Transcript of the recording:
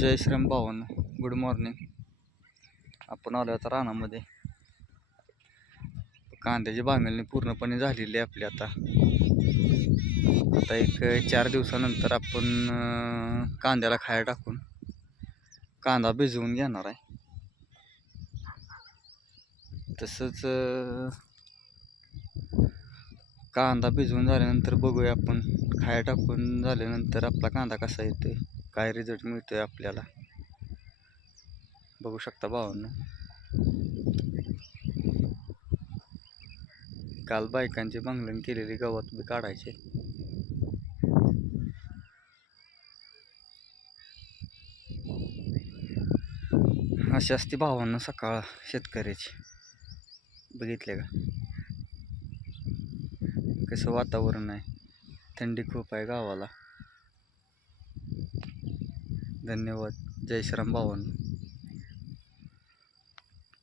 जय श्रीराम भावांनो, good morning. आपण आलो आता रानामध्ये. कांद्याची बांधणी पूर्णपणे झालेली आहे आपली. आता एक 4 दिवसानंतर आपण कांद्याला खाया टाकून कांदा भिजवून घेणार आहे. तसंच कांदा भिजवून झाल्यानंतर बघूया आपण खाया टाकून झाल्यानंतर आपला कांदा कसा येतोय, काय रिझल्ट मिळतोय आपल्याला. बघू शकता भावांनो, काल बायकांची भांगलण केलेली गवत बी काढायचे. अशी असते भावांनो सकाळ शेतकऱ्याची. बघितले का कसं वातावरण आहे, थंडी खूप आहे गावाला. धन्यवाद. जय श्रीराम भावांनो.